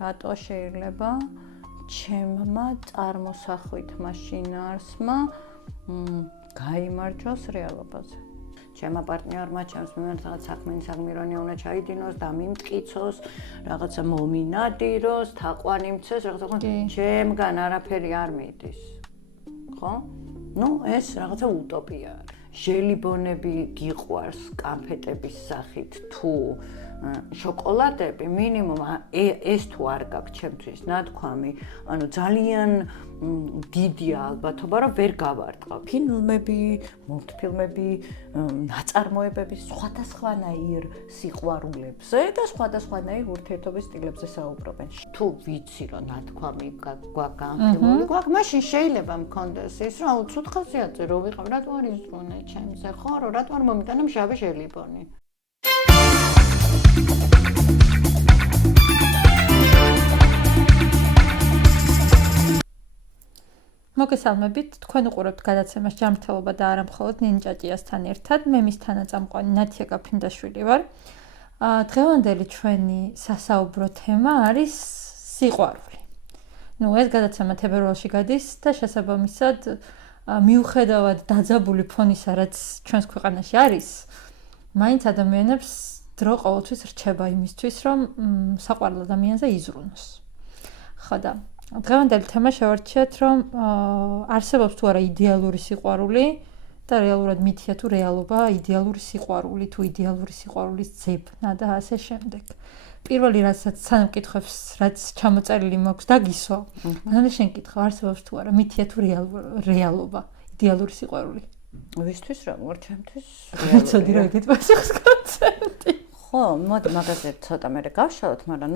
რატო შეიძლება ჩემმა წარმოსახვითმა შინაარსმა გაიმარჯვოს რეალობაზე. ჩემმა პარტნიორმა ჩემს მიმართ რაღაც საქმიანი უნდა ჩაიდინოს, დამიმტკიცოს, რაღაცა მომინადიროს, თაყვანიმცეს, რაღაცა ჩემგან არაფერი არ მიდის. ხო? ეს რაღაცა უტოპია არის. ჟელიბონები გიყვარს კანფეტების სახით თუ შოკოლადები, მინიმუმ ეს თუ არ გაქვს ჩემთვის ნათქვამი, ძალიან დიდია ალბათობა, რომ ვერ გავარტყავ. ფილმები, მულტფილმები, ნაწარმოებები სხვადასხვანაირ სიყვარულებზე და სხვადასხვანაირ ურთიერთობის სტილებზე საუბრობენ. თუ ვიცი, რომ ნათქვამი განხილული გვაქვს, მაშინ შეიძლება მქონდეს ის, რომ უცუდ ხასიათზე რო ვიყავ, რატო არ იზრუნე ჩემზე, ხო, რატო არ მომიტანა მჟავე ჟელიბონი. მოგესალმებით, თქვენ უყურებთ გადაცემას ჯანმრთელობა და არა მხოლოდ ნინჭაჭიასთან ერთად. მე მის თანაწამყვანი ნათია გაფრინდაშვილი ვარ. დღევანდელი ჩვენი სასაუბრო თემა არის სიყვარული. ეს გადაცემა თებერვალში გადის და შესაბამისად მიუხედავად დაძაბული ფონისა, რაც ჩვენს ქვეყანაში არის, მაინც ადამიანებს დრო ყოველთვის რჩება იმისთვის, რომ საყვარელ ადამიანზე იზრუნოს. ხო და დღევანდელი თემა შევარჩიეთ, რომ არსებობს თუ არა იდეალური სიყვარული და რეალურად მითია თუ რეალობა იდეალური სიყვარული თუ იდეალური სიყვარულის ძებნა და ასე შემდეგ. პირველი რასაც სამკითხებს, რაც ჩამოწერილი მაქვს დაგისვა, მანამდე შენ კითხავ, არსებობს თუ არა მითია თუ რეალობა იდეალური სიყვარული. ვისთვის როგორ ჩემთვის რეალობია. რა გიტყვას კონცერტი. ხო, მოდი მაგაზე ცოტა მე გავშალოთ, მაგრამ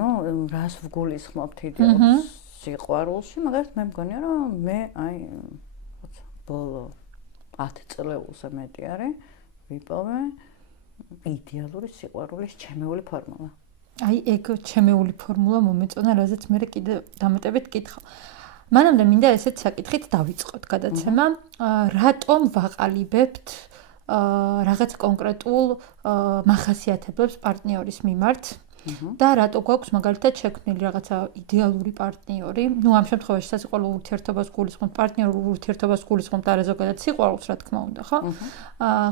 რას ვგულისხმობთ იდეალურ სიყვარულში, მაგრამ მე მგონია, რომ მე ბოლო 10 წელზე მეტი არის ვიპოვე იდეალური სიყვარულის ჩემეული ფორმულა. ეგ ჩემეული ფორმულა მომეწონა, რაზეც მე კიდე დამატებით კითხავ. მანამდე მინდა ესეთ საკითხით დავიწყოთ გადაცემა, რატომ ვაყალიბებთ რაღაც კონკრეტულ მახასიათებლებს პარტნიორის მიმართ და რატო გვაქვს მაგალითად შექმნილი რაღაცა იდეალური პარტნიორი. ამ შემთხვევაში სასიყვარულო ურთიერთობას გულისხმობთ, პარტნიორულ ურთიერთობას გულისხმობთ, არა ზოგადად სიყვარულს, რა თქმა უნდა, ხო?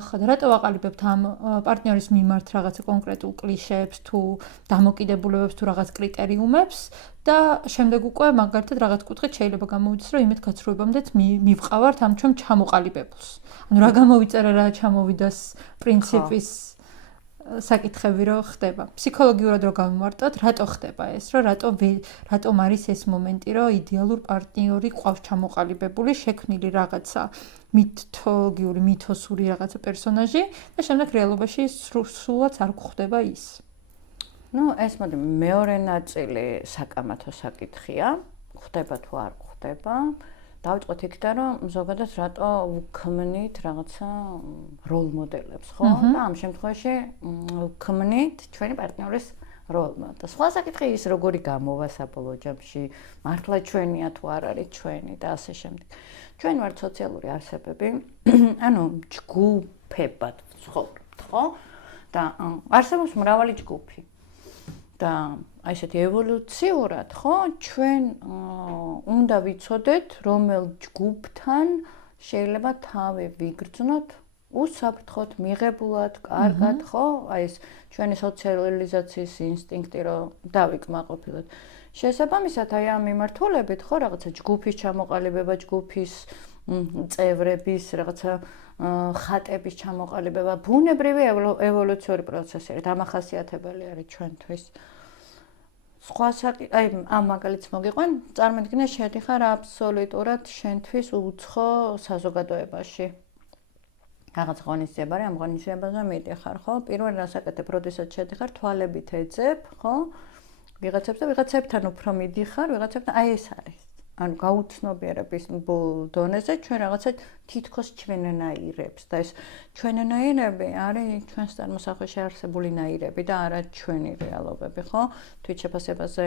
ხო და რატო ვაყალიბებთ ამ პარტნიორის მიმართ რაღაცა კონკრეტულ კლიშეებს თუ დამოკიდებულებებს თუ რაღაც კრიტერიუმებს და შემდეგ უკვე მაგალითად რაღაც კუთხით შეიძლება გამოვიდეს, რომ იმედ გაცრუებამდეც მივყავართ ამ ჩვენ ჩამოყალიბებულს. რა გამოვიწერა რა ჩამოვიდას პრინციპის საკითხები რო ხდება. ფსიქოლოგიურად რო გამოვარტოთ, რატო ხდება ეს, რომ რატომ არის ეს მომენტი, რომ იდეალურ პარტნიორი ყავს ჩამოყალიბებული, შექმნილი რაღაცა მითოლოგიური, მითოსური რაღაცა პერსონაჟი და შემდეგ რეალობაში სრულად არ გვხდება ის. ეს მოდი მეორე ნაწილი საკამათო საკითხია, ხდება თუ არ ხდება. დავიწყოთ იქიდან, რომ ზოგადად რატო ვქმნით რაღაცა როლ მოდელებს, ხო? და ამ შემთხვევაში ვქმნით ჩვენი პარტნიორის როლ მოდელს. სხვა საკითხი ის როგორი გამოვა საბოლოო ჯამში, მართლა ჩვენია თუ არ არის ჩვენი და ასე შემდეგ. ჩვენ ვართ სოციალური არსებები, ჯგუფებად ვცხოვრობთ, ხო? და არსებობს მრავალი ჯგუფი. და აი ესეთი ევოლუციურად, ხო, ჩვენ უნდა ვიცოდეთ, რომელ ჯგუფთან შეიძლება თავი ვიგრძნოთ უსაფრთხოდ, მიღებულად, კარგად, ხო? აი ეს ჩვენი სოციალიზაციის ინსტინქტი რომ დავიკმაყოფილოთ. შესაბამისად, აი ამ მიმართულებით, ხო, რაღაცა ჯგუფის ჩამოყალიბება, ჯგუფის წევრების რაღაცა ხატების ჩამოყალიბება, ბუნებრივი ევოლუციური პროცესი არის, დამახასიათებელი არის ჩვენთვის. სხვა ამ მაგალითს მოგიყვან, წარმოიდგინე შედიხარ აბსოლუტურად შენთვის უცხო საზოგადოებაში. რაღაც ღონისძიებარი, ამ ღონისძიებაზე მიდიხარ, ხო? პირველ რას აკეთებ, როდესაც შედიხარ, თვალებით ეძებ, ხო? ვიღაცებს და ვიღაცებთან უფრო მიდიხარ, ვიღაცებთან, აი ეს არის. ანუ გაუცნობიერების დონეზე ჩვენ რაღაცა თითქოს ჩვენნაირებს და ეს ჩვენნაირები არის ჩვენს წარმოსახვეში არსებული ნაირები და არა ჩვენი რეალობები, ხო? თვითშეფასებაზე,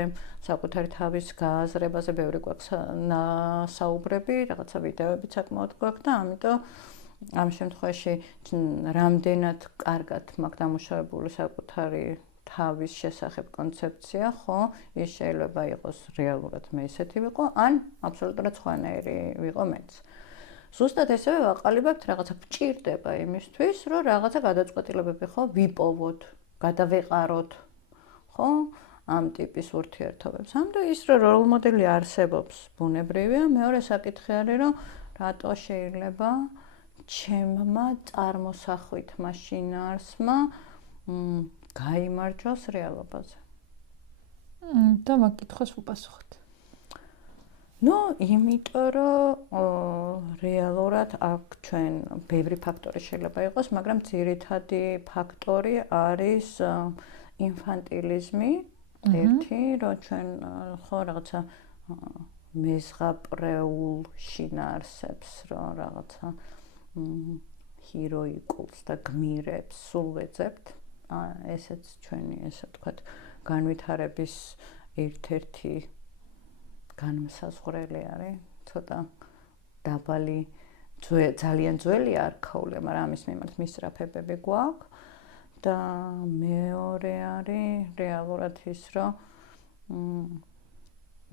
საკუთარი თავის გააზრებაზე ბევრი გვაქვს საუბრები, რაღაცა ვიდეოებიც საკმაოდ გვაქვს და ამიტომ ამ შემთხვევაში რამდენად კარგად მაქვს დამუშავებული საკუთარი თავის შესახებ კონცეფცია, ხო, ის შეიძლება იყოს რეალურად მე ესეთი ვიყო, ან აბსოლუტურად სხვანაირი ვიყო მეც. ზუსტად ესევე ვაყალიბებთ, რაღაცა გვჭირდება იმისთვის, რომ რაღაცა გადაწყვეტილებები ხო ვიპოვოთ, გადავეყაროთ, ხო, ამ ტიპის ურთიერთობებს. ამიტომ ის რომ როლ მოდელი არსებობს, ბუნებრივია, მეორე საკითხი არის, რომ რატო შეიძლება ჩემმა წარმოსახვითმა შინაარსმა გაიმარჯვოს რეალობაზე. და მაგ კითხვას უპასუხოთ. ნუ, იმიტომ რომ რეალურად აქ ჩვენ ბევრი ფაქტორი შეიძლება იყოს, მაგრამ ძირითადი ფაქტორი არის ინფანტილიზმი, ერთი, რომ ჩვენ ხო რაღაცა მეზღაპრეულ შინაარსებს, რომ რაღაცა ჰიროიკულს და გმირებს სულ ვეძებთ. ესეც ჩვენი, ესე ვთქვათ, განვითარების ერთ-ერთი განმსაზღვრელი არის. ცოტა დაბალი, ძალიან ძველი არქაულია, მაგრამ ამის მიმართ მისწრაფებები გვაქვს. და მეორე არის რეალურად ის, რომ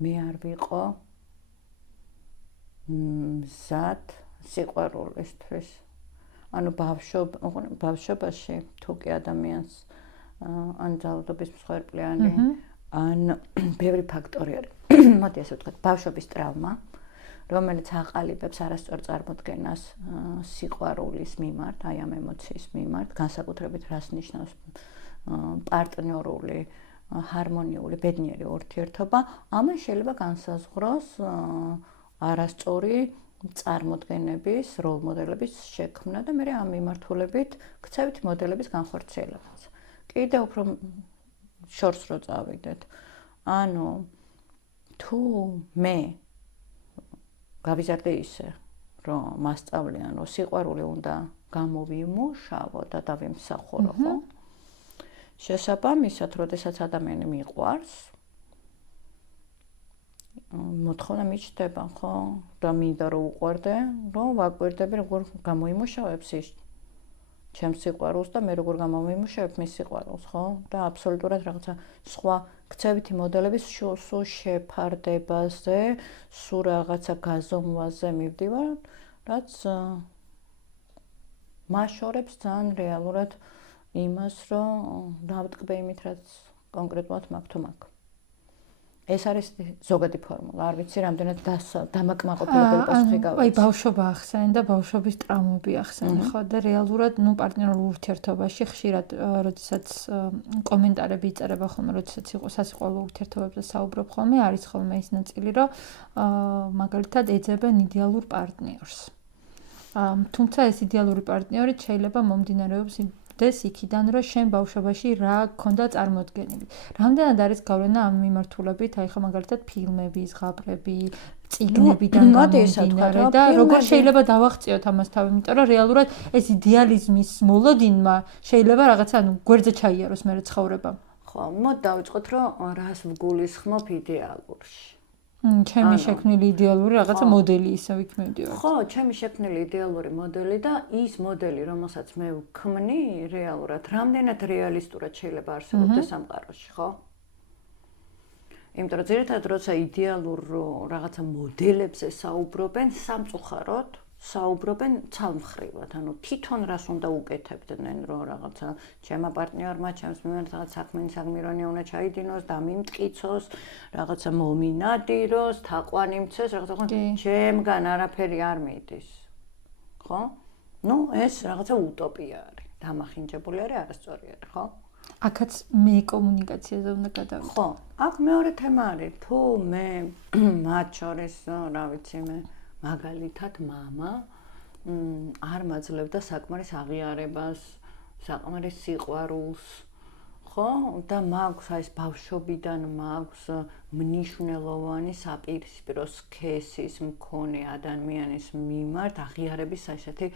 მე არ ვიყო მზად სიყვარულისთვის. ანუ ბავშვობაში თუ კი ადამიანს ან ძალადობის მსხვერპლიანი, ან ბევრი ფაქტორი არის. მოდი ასე ვთქვათ, ბავშვობის ტრავმა, რომელიც აყალიბებს არასწორ წარმოდგენას სიყვარულის მიმართ, აი ამ ემოციის მიმართ, განსაკუთრებით რას ნიშნავს პარტნიორული, ჰარმონიული, ბედნიერი ურთიერთობა, ამან შეიძლება განსაზღვროს არასწორი წარმოდგენების, როლ მოდელების შექმნა და მე ამ მიმართულებით ქცევით მოდელების განხორციელებაც. კიდევ უფრო შორს რო წავიდეთ. ანუ თუ მე გავიზარდე ისე, რომ მასწავლიან, რომ სიყვარული უნდა გამოვიმუშავო და დავიმსახურო, ხო? შესაბამისად, როდესაც ადამიანი მიყვარს, მოთხოვნა მიჩნდება, ხო? და მინდა რომ უყვარდე, რომ ვაკვირდები როგორ გამოიმუშავებს ის ჩემს სიყვარულს და მე როგორ გამომიმუშავებ მის სიყვარულს, ხო? და აბსოლუტურად რაღაცა სხვა ქცევითი მოდელების სულ შეფარდებაზე, სულ რაღაცა გაზომვაზე მივდივარ, რაც მაშორებს ძალიან რეალურად იმას, რომ დავტკბე იმით, რაც კონკრეტულად მაქვს თუ მაქვს. ეს არის ზოგადი ფორმულა, არ ვიცი, რამდენად დამაკმაყოფილებელი პასუხი გავაცი. აი, ბავშვობა ახსენე და ბავშვობის ტრავმები ახსენე, ხო? და რეალურად, ნუ პარტნიორულ ურთიერთობაში ხშირად, როდესაც კომენტარები იწერება ხოლმე, როდესაც სასიყვარულო ურთიერთობებზე საუბრობ ხოლმე, არის ხოლმე ის ნაწილი, რომ მაგალითად ეძებენ იდეალურ პარტნიორს. თუმცა ეს იდეალური პარტნიორი შეიძლება მომდინარეობს იქიდან, რომ შენ ბავშვობაში რა გქონდა წარმოდგენილი. რამდენად არის გავლენა ამ მიმართულებით, აი ხო მაგალითად ფილმები, ზღაპრები, წიგნებიდან გამომდინარე და როგორ შეიძლება დავაღწიოთ ამას თავი, იმიტომ რომ რეალურად ეს იდეალიზმის მოლოდინმა შეიძლება რაღაცა გვერდზე ჩაიაროს მერე ცხოვრება. ხო, მოდ დავიწყოთ, რომ რას ვგულისხმობ იდეალურში. ჩემი შექმნილი იდეალური რაღაცა მოდელი ისე იქ მივდივარ. ხო, ჩემი შექმნილი იდეალური მოდელი და ის მოდელი, რომელსაც მე ვქმნი რეალურად, რამდენად რეალისტურად შეიძლება არსებობდეს სამყაროში, ხო? იმიტომ რომ ძირითადად როცა იდეალურ რაღაცა მოდელებზე საუბრობენ, სამწუხაროდ საუბრობენ ცალმხრივად, ანუ თვითონ რას უნდა უკეთებდნენ, რომ რაღაცა ჩემმა პარტნიორმა, ჩემს მიმართ რაღაც საქმენი საგმირონი უნდა ჩაიდინოს, დამიმტკიცოს, რაღაცა მომინადიროს, თაყვანი მცეს, რაღაცა ხო, ჩემგან არაფერი არ მიდის. ხო? ნუ ეს რაღაცა утоპია არის, დამახინჯებული არის, არასწორი არის, ხო? აქაც მე კომუნიკაციაზე უნდა გადავიდე. ხო, აქ მეორე თემა არის, თუ მე მათ შორის, რა ვიცი მე მაგალითად მამა არ მაძლევდა საკმარის აღიარებას, საკმარის სიყვარულს, ხო? და მაქვს აი ეს ბავშვობიდან მაქვს მნიშვნელოვანი საპირისპირო სქესის მქონე ადამიანის მიმართ აღიარების ესეთი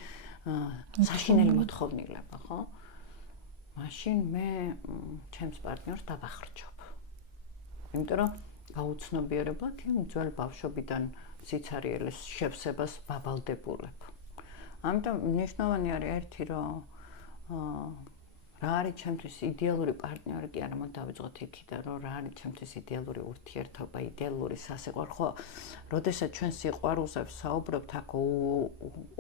საშინელი მოთხოვნილება, ხო? მაშინ მე ჩემს პარტნიორს დავახრჩობ. იმიტომ რომ გაუცნობიერებლად იმ ძველ ბავშვობიდან სიცარიელის შევსებას ვაბალდებულებ. ამიტომ მნიშვნელოვანი არის ერთი, რომ რა არის ჩემთვის იდეალური პარტნიორი კი არა, მოდი დავიწყოთ იქიდან, რომ რა არის ჩემთვის იდეალური ურთიერთობა, იდეალური სასიყვარულო. ხო, როდესაც ჩვენ სიყვარულზე ვსაუბრობთ, აქ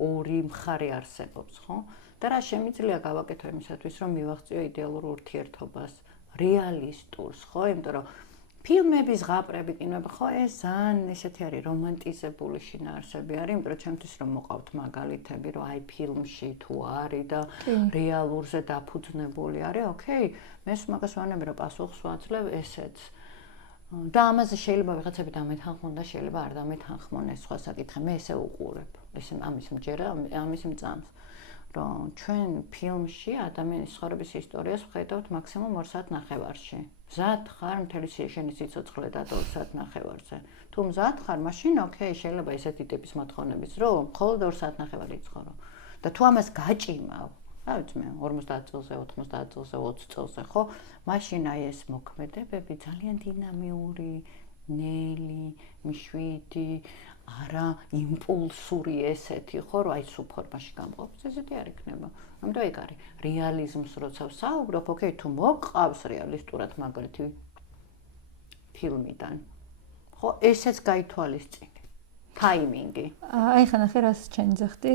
ორი მხარე არსებობს, ხო? და რა შემიძლია გავაკეთო იმისათვის, რომ მივაღწიო იდეალურ ურთიერთობას, რეალისტურს, ხო? იმიტომ რომ ფილმების ზღაპრები, კინოები, ხო, ეს ძალიან ესეთი არის რომანტიზებული შინაარსები არის, იმიტომ რომ ჩემთვის რომ მოყავთ მაგალითები, რომ აი ფილმში თუ არის და რეალურზე დაფუძნებული არის, ოკეი, მე მაგას ვანები რომ პასუხს ვაძლევ ესეც. და ამაზე შეიძლება ვიღაცები დამეთანხმონ და შეიძლება არ დამეთანხმონ, ეს სხვა საკითხი, მე ესე უყურებ. ეს ამის მჯერა, ამის მწამს. რომ ჩვენ ფილმში ადამიანის ცხოვრების ისტორიას ვხედავთ მაქსიმუმ 2 საათნახევარში. მზად ხარ მთელი შენი სიცოცხლე და 2 საათნახევარზე. თუ მზად ხარ, მაშინ ოკეი, შეიძლება ესეთი ტიპის მოთხოვნების რომ მხოლოდ 2 საათნახევარი იცხოვრო. და თუ ამას გაჭიმავ, რა ვიცი მე, 50 წელზე, 90 წელზე, 20 წელზე, ხო? მაშინ აი ეს მოქმედებები ძალიან დინამიური, ნელი, მშვიდი, არა იმპულსური ესეთი, ხო, რომ აი სულ ფორმაში გამყოფს, ესეთი არ იქნება. ამიტომ ეგ არის რეალიზმს როცა ვსაუბრობ, ოკეი, თუ მოყავს რეალისტურად მაგალითი ფილმიდან. ხო, ესეც გაითვალისწინე. ტაიმინგი. აი ხა ნახე რას ჩენძახდი,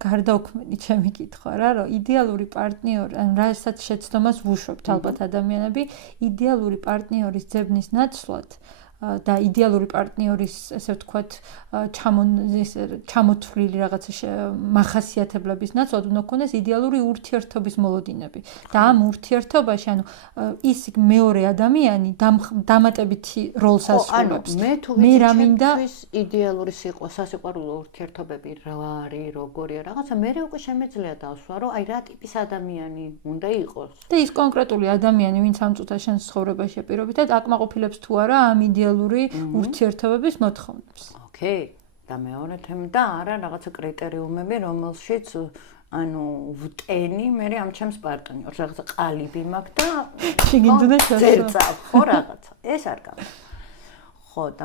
გარდაუქმენი ჩემი კითხვა რა, რომ იდეალური პარტნიორი, ან რასაც შეცდომას ვუშვებთ ალბათ ადამიანები, იდეალური პარტნიორის ძებნის ნაცვლად და იდეალური პარტნიორის, ესე ვთქვათ, ჩამოთვლილი რაღაცა მახასიათებლების ნაცვლად უნდა გქონდეს იდეალური ურთიერთობის მოლოდინები. და ამ ურთიერთობაში, ანუ ის მეორე ადამიანი დამატებითი როლს ასრულებს. მე თუ ვიცი იდეალური სასიყვარულო ურთიერთობები რა არის, როგორია, რაღაცა მე უკვე შემეძლია დავსვა, რომ აი რა ტიპის ადამიანი უნდა იყოს. და ის კონკრეტული ადამიანი, ვინც ამ წუთას შენს ცხოვრებაში პირობითად აკმაყოფილებს თუ არა ამ იდეალური ურთიერთობების მოთხოვნებს. ოკეი, და მეორე თემა და არა რაღაცა კრიტერიუმები, რომელშიც ანუ ვტენი მე ამ ჩემს პარტნიორს, რაღაცა ყალიბი მაქვს და შეგინდოდა წელწად, ხო რაღაცა. ეს არ გაქვს. ხო, და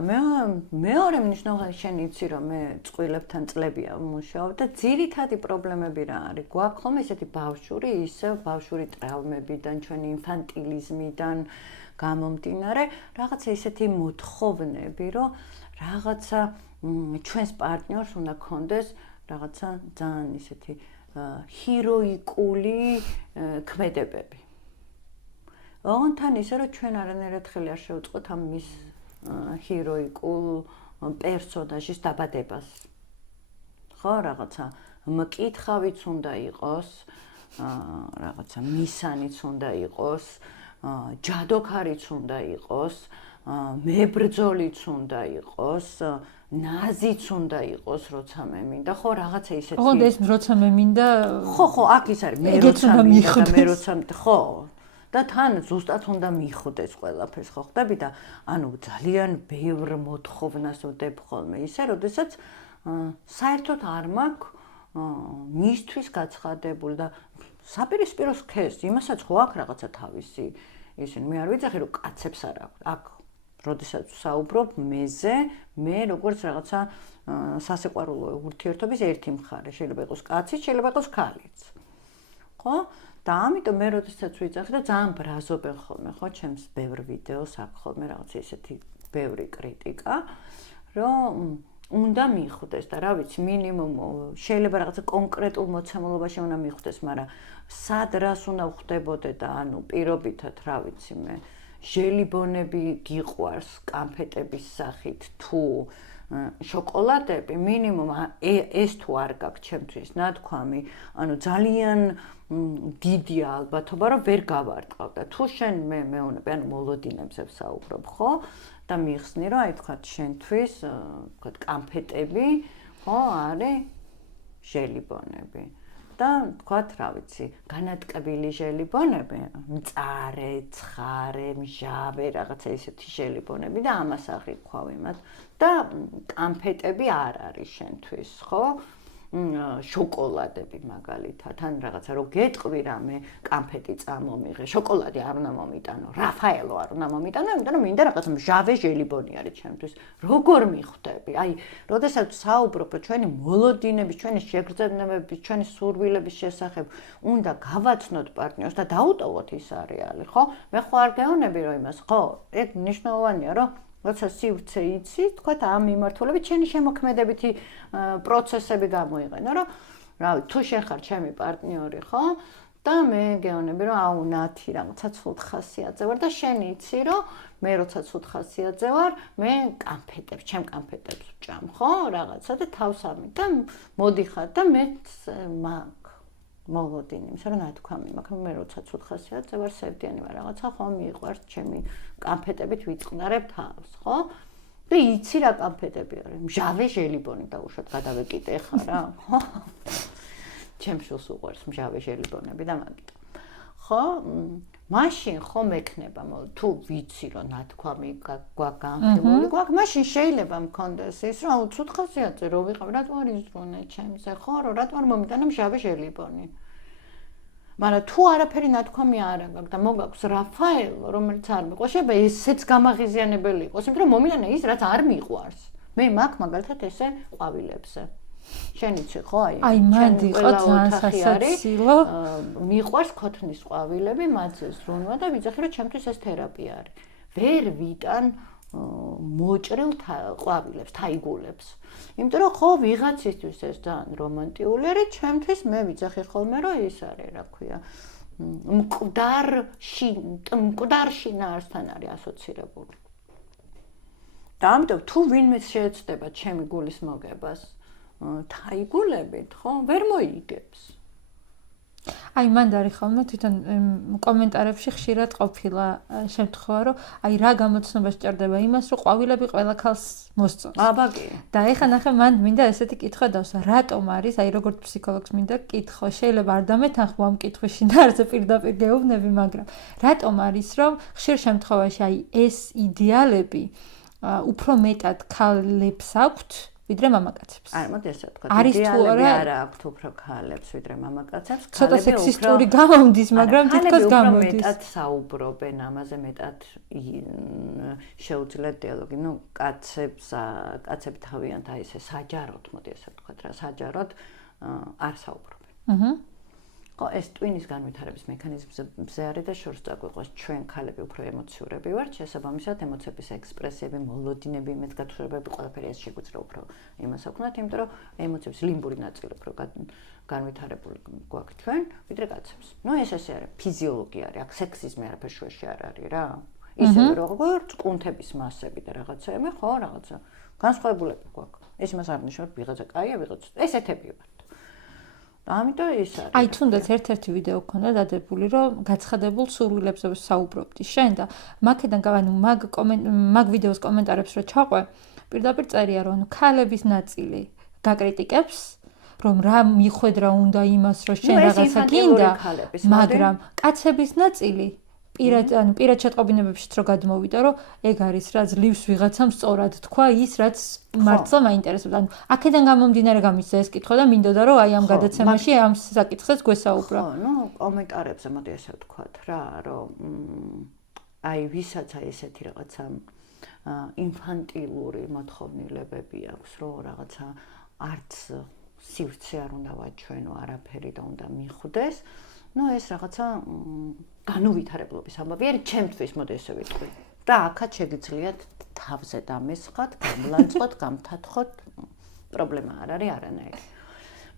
მეორე მნიშვნელოვანი შენ იცი რომ მე წყვილებთან წლებია ვმუშაობ და ძირითადი პრობლემები რა არის? გვაქვს ხომ ესეთი ბავშვური, ისევ ბავშვური ტრავმებიდან, ჩვენი ინფანტილიზმიდან გამომდინარე, რაღაცა ესეთი მოთხოვნები, რომ რაღაცა ჩვენს პარტნიორს უნდა გქონდეს რაღაცა ძალიან ისეთი ჰიროიკული ქმედებები. ოღონდ ისე რომ ჩვენ არანაირად ხელი არ შევუწყოთ ამ მის ჰიროიკულ პერსონაჟის დაბადებას. ხო, რაღაცა მკითხავიც უნდა იყოს, რაღაცა მისანიც უნდა იყოს, ჯადოქარიც უნდა იყოს, მებრძოლიც უნდა იყოს, ნაზიც უნდა იყოს, როცა მე მინდა. ხო, რაღაცა ისეთი. ხო, ეს როცა მე მინდა. ხო, აქ ის არის მე როცა მინდა და მე როცა ხო. და თან ზუსტად უნდა მიხვდეს ყველაფერს, ხო ხდები და ანუ ძალიან ბევრ მოთხოვნას ვდებ ხოლმე ისე, როდესაც საერთოდ არ მაქვს მისთვის გაცხადებული და საპირისპირო სქეს, იმასაც ხო აქვს რაღაცა თავისი ისინი. მე არ ვიცახი რომ კაცებს არ აქვს. აქ როდესაც ვსაუბრობ მეზე, მე როგორც რაღაცა სასიყვარულო ურთიერთობის ერთი მხარე, შეიძლება იყოს კაციც, შეიძლება იყოს ქალიც. ხო? და ამიტომ მე როდესაც ვიძახი და ძალიან ბრაზობენ ხოლმე, ხო, ჩემს ბევრ ვიდეოს აქვს ხოლმე რაღაც ესეთი ბევრი კრიტიკა, რომ უნდა მიხვდეს და რა ვიცი, მინიმუმ შეიძლება რაღაცა კონკრეტულ მოცემულობაში უნდა მიხვდეს, მაგრამ სად რას უნდა ვხდებოდე და ანუ პირობითად რა ვიცი მე, ჟელიბონები გიყვარს კანფეტების სახით თუ შოკოლადები, მინიმუმ ეს თუ არ გაქვს ჩემთვის ნათქვამი, ანუ ძალიან დიდი ალბათობა რომ ვერ გავარტყავ და თუ შენ მეუბნები, ანუ მოლოდინებზე ვსაუბრობ, ხო? და მიხსნი რომ აი თქვათ შენთვის, თქვათ კანფეტები, ხო, არის ჟელიბონები. და თქვათ, რა ვიცი, განატკბილი ჟელიბონები, მწარე, ცხარე, მჟავე, რაღაცა ისეთი ჟელიბონები და ამას აღიქვავ იმათ. და კანფეტები არ არის შენთვის, ხო? შოკოლადები მაგალითად, ან რაღაცა რო გეტყვი რამე, კანფეტი წამომიღე, შოკოლადი არ უნდა მომიტანო, რაფაელო არ უნდა მომიტანო, იმიტომ რომ მინდა რაღაცა მჟავე ჟელიბონი არის ჩემთვის. როგორ მიხვდები? აი, როდესაც საუბრობ ჩვენი მოლოდინების, ჩვენი შეგრძნებების, ჩვენი სურვილების შესახებ, უნდა გავაცნოთ პარტნიორს და დაუტოვოთ ის არეალი, ხო? მე ხო არ გეუბნები რომ იმას, ხო? ეგ მნიშვნელოვანია, რომ როცა სივრცე იცი, თქვათ ამ მიმართულებით შენი შემოქმედებითი პროცესები გამოიყენო, რომ რავი, თუ შენ ხარ ჩემი პარტნიორი, ხო? და მე გეუბნები, რომ აუ ნათი რაღაცა ცუდ ხასიათზე ვარ და შენ იცი, რომ მე როცა ცუდ ხასიათზე ვარ, მე ჩემ კანფეტებს ვჭამ, ხო? რაღაცა და თავს ამი და მოდიხარ და მე მოლოდინი, იმისა რომ ნათქვამი მაქვს, მე როცა ცუდ ხასიათზე ვარ, სევდიანი ვარ, რაღაცა ხო მიყვარს ჩემი კანფეტებით ვიწყნარებ თავს, ხო? და იცი რა კანფეტები არის, მჟავე ჟელიბონი დაუშვათ გადავეკიდე ხა რა, ხო? ჩემს შულს უყვარს მჟავე ჟელიბონები და მაგიტო. ხო? მაშინ ხო მექნება, თუ ვიცი რომ ნათქვამი განხილული გვაქვს, მაშინ შეიძლება მქონდეს ის, რომ ცუდ ხასიათზე რო ვიყავ, რატო არ იზრუნე ჩემზე, ხო, რატო არ მომიტანა მჟავე ჟელიბონი. მაგრამ თუ არაფერი ნათქვამი არ აქვს და მოგაქვს რაფაელო, რომელიც არ მიყვარს, შეიძლება ესეც გამაღიზიანებელი იყოს, იმიტომ რომ მომიტანა ის, რაც არ მიყვარს. მე მაქვს მაგალითად ესე ყვავილებზე. შენ იცი ხო აი მან იყო ძალიან სასაცილო მიყვარს ქოთნის ყვავილები მათზე ზრუნვა და ვიცახი რომ ჩემთვის ეს თერაპია არის ვერ ვიტან მოჭრილ ყვავილებს თაიგულებს იმიტომ რომ ხო ვიღაცისთვის ეს ძალიან რომანტიული არის ჩემთვის მე ვიცახი ხოლმე რომ ის არის რა ქვია მკვდარ შინაარსთან არის ასოცირებული და ამიტომ თუ ვინმე შეეცდება ჩემი გულის მოგებას თაიგულებით, ხო, ვერ მოიგებს. აი, მანდ არის ხოლმე თვითონ კომენტარებში ხშირად ყოფილა შემთხვევა, რომ აი რა გამოცნობა სჭირდება იმას, რომ ყვავილები ყველა ქალს მოსწონს. აბა კი. და ეხლა ნახე, მანდ მინდა ესეთი კითხვა დავსვა, რატომ არის, აი როგორც ფსიქოლოგს მინდა კითხვა, შეიძლება არ დამეთანხმო ამ კითხვის შინაარსზე პირდაპირ გეუბნები, მაგრამ რატომ არის, რომ ხშირ შემთხვევაში აი ეს იდეალები უფრო მეტად ქალებს აქვთ ვიდრე მამაკაცებს. არ მოდი ესე ვთქვა, იდეალები არ აქვთ უფრო ქალებს ვიდრე მამაკაცებს. ცოტა სექსისტური გამომდის, მაგრამ თითქოს გამოდის. მეტად საუბრობენ ამაზე, მეტად შეუძლიათ დიალოგი. ნუ კაცები თავიანთ აი ესე საჯაროდ, მოდი ესე ვთქვათ რა, საჯაროდ არ საუბრობენ. ხო, ეს ტვინის განვითარების მექანიზმზე არის და შორს დაგვიყვას ჩვენ ქალები უფრო ემოციურები ვართ, შესაბამისად ემოციების ექსპრესიები, მოლოდინები, მეტგათხრებები, ყველაფერი ეს შეგვიძლია უფრო იმას აქვთ, იმიტომ რომ ემოციების ლიმბური ნაწილი უფრო განვითარებული გვაქვს ჩვენ, ვიდრე კაცებს. ნუ ეს ესე არის, ფიზიოლოგია არის, აქ სექსიზმი არაფერ შუაში არ არის რა. ისევე როგორც კუნთების მასები და რაღაცეები, ხო, რაღაცა განსხვავებულები გვაქვს. ეს იმას არ ნიშნავს, ვიღაცა კაია, ვიღაცა ესეთები ვართ. ამიტომ ის არის. აი თუნდაც ერთ-ერთი ვიდეო ქონდა დადებული, რომ გაცხადებულ სურვილებზე საუბრობდი შენ და მაქედან ანუ მაგ ვიდეოს კომენტარებს რო ჩაყვე, პირდაპირ წერია, რომ ქალების ნაწილი გაკრიტიკებს, რომ რა მიხვედრა უნდა იმას, რომ შენ რაღაცა გინდა, მაგრამ კაცების ნაწილი პირად შეტყობინებებშიც რო გადმოვიდა, რომ ეგ არის რა ძლივს ვიღაცამ სწორად თქვა ის, რაც მართლა მაინტერესებდა. ანუ აქედან გამომდინარე გამიცა ეს კითხვა და მინდოდა რომ აი ამ გადაცემაში ამ საკითხზეც გვესაუბრო. ხო, ნუ კომენტარებზე მოდი ესე ვთქვათ რა, რომ აი ვისაც აი ესეთი რაღაცა ინფანტილური მოთხოვნილებები აქვს, რომ რაღაცა არც სივრცე არ უნდა ვაჩვენო, არაფერი და უნდა მიხვდეს. ნუ ეს რაღაცა განუვითარებლობის ამბავი არის ჩემთვის, მოდი ესე ვიტყვი. და აქაც შეგიძლიათ თავზე დამესხათ, გამლანწყოთ, გამთათხოთ, პრობლემა არ არის არანაირი.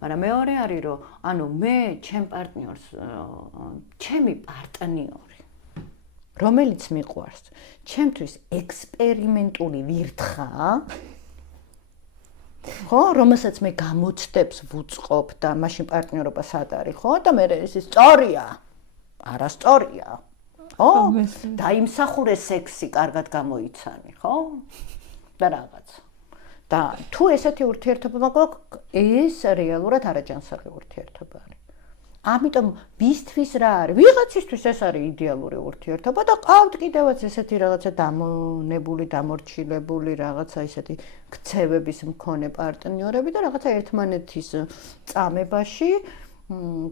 მაგრამ მეორე არის, რომ ანუ მე ჩემ პარტნიორს, ჩემი პარტნიორი, რომელიც მიყვარს, ჩემთვის ექსპერიმენტული ვირთხაა, ხო, რომელსაც მე გამოცდებს ვუწყობ და მაშინ პარტნიორობა სად არის, ხო? და მე ეს სწორია. არასწორია. ხო? და იმსახურე სექსი კარგად გამოიცანი, ხო? და რაღაც. და თუ ესეთი ურთიერთობა მაქვს, ეს რეალურად არაჯანსაღი ურთიერთობა არის. ამიტომ ბისთვის რა არის? ვიღაცისთვის ეს არის იდეალური ურთიერთობა და ყავთ კიდევაც ესეთი რაღაცა დამონებული, დამორჩილებული რაღაცა ისეთი ქცევების მქონე პარტნიორები და რაღაცა ერთმანეთის წამებაში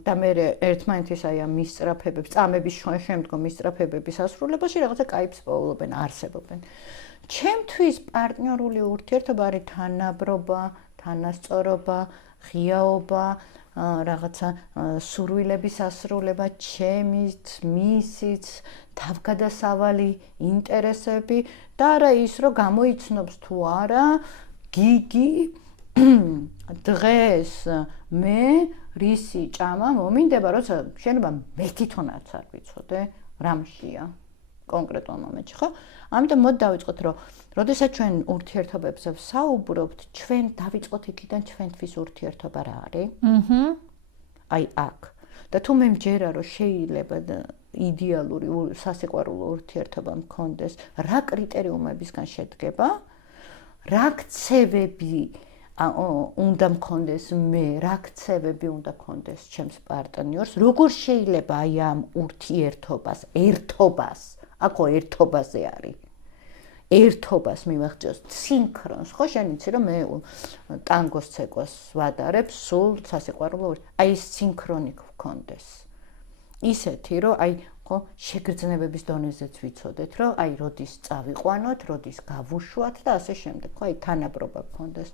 და მე ერთმანეთის აი ამ მისწრაფებებს, წამების შემდგომ მისწრაფებების ასრულებაში რაღაცა კაიფს პოულობენ, არსებობენ. ჩემთვის პარტნიორული ურთიერთობა არის თანაბრობა, თანასწორობა, ღიაობა, რაღაცა სურვილების ასრულება, ჩემით, მისით, თავგადასავალი ინტერესები და არა ის, რომ გამოიცნობს თუ არა, გიგი დღეს მე რისი ჭამა მომინდება, როცა შეიძლება მე თვითონაც არ ვიცოდე, რამშია კონკრეტულ მომენტში, ხო? ამიტომ მოდი დავიწყოთ, რომ როდესაც ჩვენ ურთიერთობებზე ვსაუბრობთ, ჩვენ დავიწყოთ იქიდან ჩვენთვის ურთიერთობა რა არის? აი აქ. და თუ მე მჯერა, რომ შეიძლება იდეალური სასიყვარულო ურთიერთობა მქონდეს, რა კრიტერიუმებისგან შედგება? რა ქცევები უნდა მქონდეს მე, რა ქცევები უნდა მქონდეს ჩემს პარტნიორს, როგორ შეიძლება აი ამ ურთიერთობას, ერთობას, აქო ერთობაზე არის. ერთობას მივახციოს სინქრონს, ხო, შენ იცი რომ მე ტანგოს ცეკვას ვადარებ სულ სასიყვარულო, აი ეს სინქრონი გქონდეს. ისეთი რომ აი ხო შეგრძნებების დონეზეც ვიცოდეთ, რომ აი როდის წავიყვანოთ, როდის გავუშვათ და ასე შემდეგ, ხო, აი თანაბრობა გქონდეს.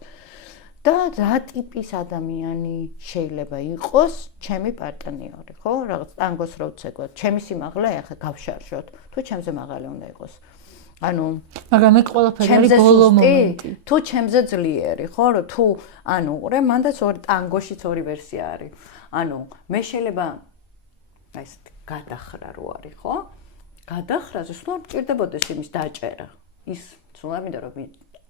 და რა ტიპის ადამიანი შეიძლება იყოს ჩემი პარტნიორი, ხო? რაღაც ტანგოს რო ვცეკვოთ, ჩემი სიმაღლე ახლა გავშარშოთ, თუ ჩემზე მაღალი უნდა იყოს. ანუ მაგრამ ეს ყველაფერი არის ბოლო მომენტი. თუ ჩემზე ძლიერი, ხო, რომ თუ ანუ ყურე, მანდაც ორი ტანგოშიც ორი ვერსია არის. ანუ მე შეიძლება აი ეს გადახრა რო არის, ხო? გადახრაზე სულ არ მჭირდებოდეს იმის დაჭერა. ის სულ არ მინდა რომ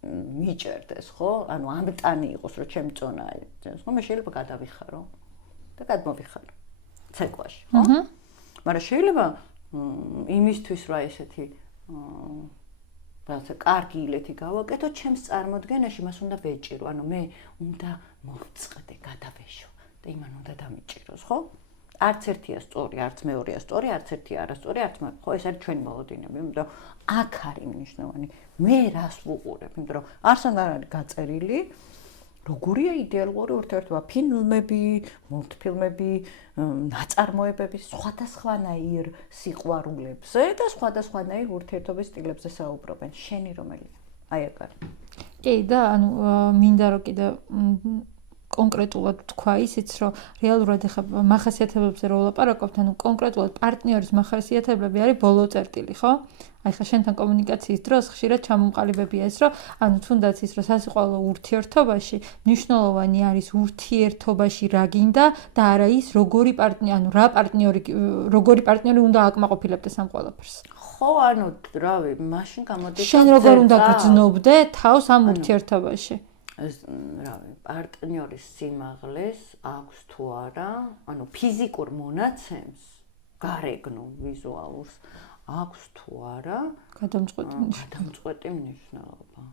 მიჭერდეს, ხო? ანუ ამტანი იყოს, რომ ჩემი წონა არის, ხო? მე შეიძლება გადავიხარო და გადმოვიხარო ცეკვაში, ხო? მაგრამ შეიძლება იმისთვის რა ესეთი რაღაცა კარგი ილეთი გავაკეთო ჩემს წარმოდგენაში, მას უნდა ვეჭირო, ანუ მე უნდა მოვწყდე, გადავეშო და იმან უნდა დამიჭიროს, ხო? არც ერთია სწორი, არც მეორეა სწორი, არც ერთი არასწორი, არც ხო, ეს არის ჩვენი მოლოდინები, იმიტომ აქ არის მნიშვნელოვანი. მე რას ვუყურებ, იმიტომ რომ არსად არ არის გაწერილი, როგორია იდეალური ურთიერთობა, ფილმები, მულტფილმები, ნაწარმოებები სხვადასხვანაირ სიყვარულებზე და სხვადასხვანაირ ურთიერთობის სტილებზე საუბრობენ. შენი რომელია? აი აქ არის. კი, და ანუ მინდა რომ კიდე კონკრეტულად თქვა ისიც, რომ რეალურად ეხა მახასიათებებზე რო ვლაპარაკობთ, ანუ კონკრეტულად პარტნიორის მახასიათებლები არის ბოლო წერტილი, ხო? აი ხა შენთან კომუნიკაციის დროს ხშირად ჩამომყალიბებია ეს, რომ ანუ თუნდაც ის, რომ სასიყვარულო ურთიერთობაში მნიშვნელოვანი არის ურთიერთობაში რა გინდა და არა ის, როგორი პარტნიორი უნდა აკმაყოფილებდეს ამ ყველაფერს. ხო, ანუ რავი, მაშინ გამოდის შენ როგორ უნდა გძნობდე თავს ამ ურთიერთობაში? ეს რავი, პარტნიორის სიმაღლეს აქვს თუ არა, ანუ ფიზიკურ მონაცემს, გარეგნულ, ვიზუალურს აქვს თუ არა გადამწყვეტი მნიშვნელობა.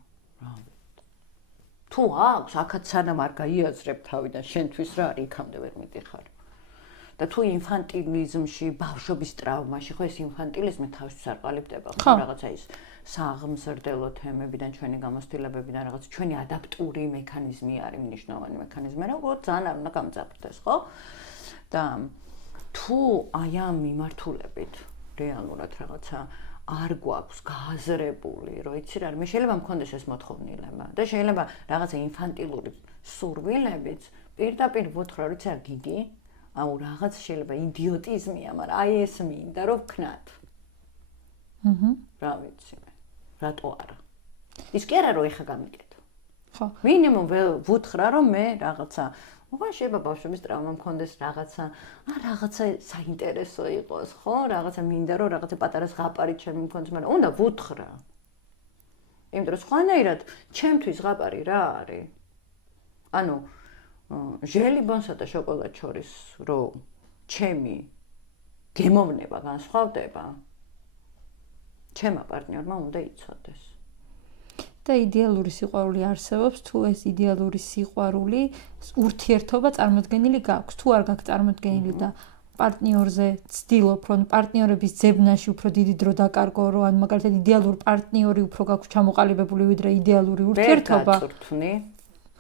რავი. თუ აქვს, აქაც სანამ არ გაიაზრებ თავიდან შენთვის რა არის, იქამდე ვერ მიდიხარ. და თუ ინფანტილიზმში, ბავშვობის ტრავმაში, ხო ეს ინფანტილიზმი თავისთვის არ ყალიბდება, ხო რაღაცა ის საღმსრდელო თემებიდან, ჩვენი გამოცდილებებიდან, რაღაც ჩვენი ადაპტური მექანიზმი არის მნიშვნელოვანი მექანიზმი, რა უბრალოდ ძალიან არ უნდა გამძაფრდეს, ხო? და თუ აი ამ მიმართულებით რეალურად რაღაცა არ გვაქვს გააზრებული, რომ იცი რა, მე შეიძლება მქონდეს ეს მოთხოვნილება და შეიძლება რაღაცა ინფანტილური სურვილებიც პირდაპირ ვუთხრა, რომ იცი რა, გიგი, აუ რაღაც შეიძლება იდიოტიზმია, მაგრამ აი ეს მინდა რომ ვქნათ. რა ვიცი მე. რატო არა? ის კი არა რომ ეხა გამიკეთო. ხო. მინიმუმ ვუთხრა რომ მე რაღაცა ოღონდ შეიძლება ბავშვების ტრავმა მქონდეს რაღაცა საინტერესო იყოს, ხო? რაღაცა მინდა რომ რაღაცა პატარა ზღაპარი ჩემი მქონდეს, მაგრამ უნდა ვუთხრა. იმიტომ რომ სხვანაირად ჩემთვის ზღაპარი რა არის? ანუ ჟელიბონსა და შოკოლადს შორის რომ ჩემი გემოვნება განსხვავდება, ჩემმა პარტნიორმა უნდა იცოდეს. და და იდეალური სიყვარული არსებობს, თუ ეს იდეალური სიყვარული ურთიერთობა წარმოდგენილი გაქვს, თუ არ გაქვს წარმოდგენილი და პარტნიორზე ცდილობ, რომ პარტნიორების ძებნაში უფრო დიდი დრო დაკარგო, რომ ან მაგალითად იდეალური პარტნიორი უფრო გაქვს ჩამოყალიბებული, ვიდრე იდეალური ურთიერთობა. ვერ გაწურთნი.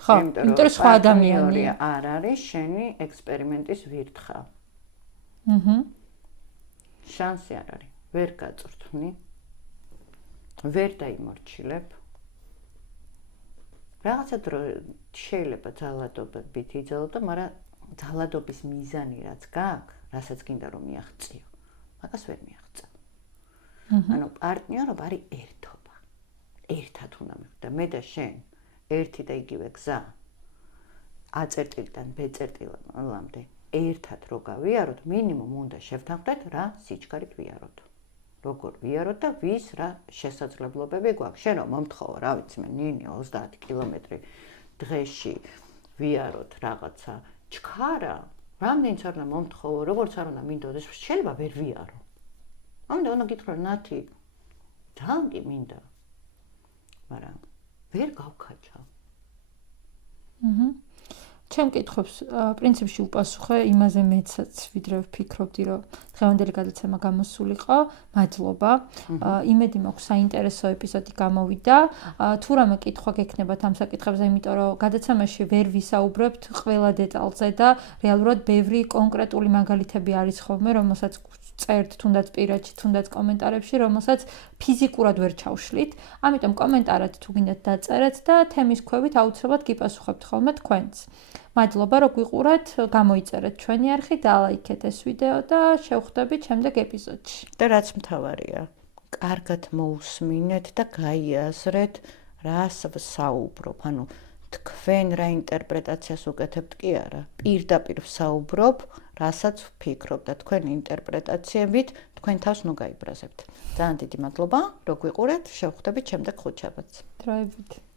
ხო, იმიტომ რომ სხვა ადამიანია. არ არის შენი ექსპერიმენტის ვირთხა. შანსი არ არის. ვერ გაწურთნი. ვერ დაიმორჩილებ. რაღაცა დრო შეიძლება ძალადობებით იძლევა, მაგრამ ძალადობის მიზანი რაც გაქვს, რასაც გინდა რომ მიაღწიო, მაგას ვერ მიაღწევ. ანუ პარტნიორობა არის ერთობა. ერთად უნდა მივხვდე მე და შენ, ერთი და იგივე გზა. A-წერტილიდან B-წერტილამდე ერთად რო გავიაროთ, მინიმუმ უნდა შევთანხმდეთ რა სიჩქარით ვიაროთ. როგორ ვიაროთ და ვის რა შესაძლებლობები გვაქვს. შენ რომ მომთხოვა, რა ვიცი მე, ნინი 30 კილომეტრი დღეში ვიაროთ რაღაცა ჩქარა, რამდენიც არ უნდა მომთხოვო, როგორც არ უნდა მინდოდეს, შეიძლება ვერ ვიარო. ამიტომ უნდა გითხრა ნათი, ძალიან კი მინდა. მაგრამ ვერ გავქაჩავ. ჩემ კითხვებს პრინციპში უპასუხე იმაზე მეცაც ვიდრე ვფიქრობდი, რომ დღევანდელი გადაცემა გამოსულიყო. მადლობა. იმედი მაქვს საინტერესო ეპიზოდი გამოვიდა. თუ რამე კითხვა გექნებათ ამ საკითხებზე, იმიტომ რომ გადაცემაში ვერ ვისაუბრებთ ყველა დეტალზე და რეალურად ბევრი კონკრეტული მაგალითები არის ხოლმე, რომელსაც წერთ თუნდაც პირადში, თუნდაც კომენტარებში, რომელსაც ფიზიკურად ვერ ჩავშლით. ამიტომ კომენტარად თუ გინდათ დაწერეთ და თემის ქვევით აუცილებლად გიპასუხებთ ხოლმე თქვენც. მადლობა რომ გვიყურეთ, გამოიწერეთ ჩვენი არხი, დალაიქეთ ეს ვიდეო და შევხვდებით შემდეგ ეპიზოდში. და რაც მთავარია, კარგად მოусმინეთ და გაიაზრეთ, რას ვსაუბრობ. ანუ თქვენ რა ინტერპრეტაციას უკეთებთ კი არა, პირდაპირ ვსაუბრობ, რასაც ვფიქრობ და თქვენი ინტერპრეტაციებით თქვენ თავს ნუ გაიბრაზებთ. ძალიან დიდი მადლობა, რომ გვიყურეთ, შევხვდებით შემდეგ ხუთშაბათს. დროებით.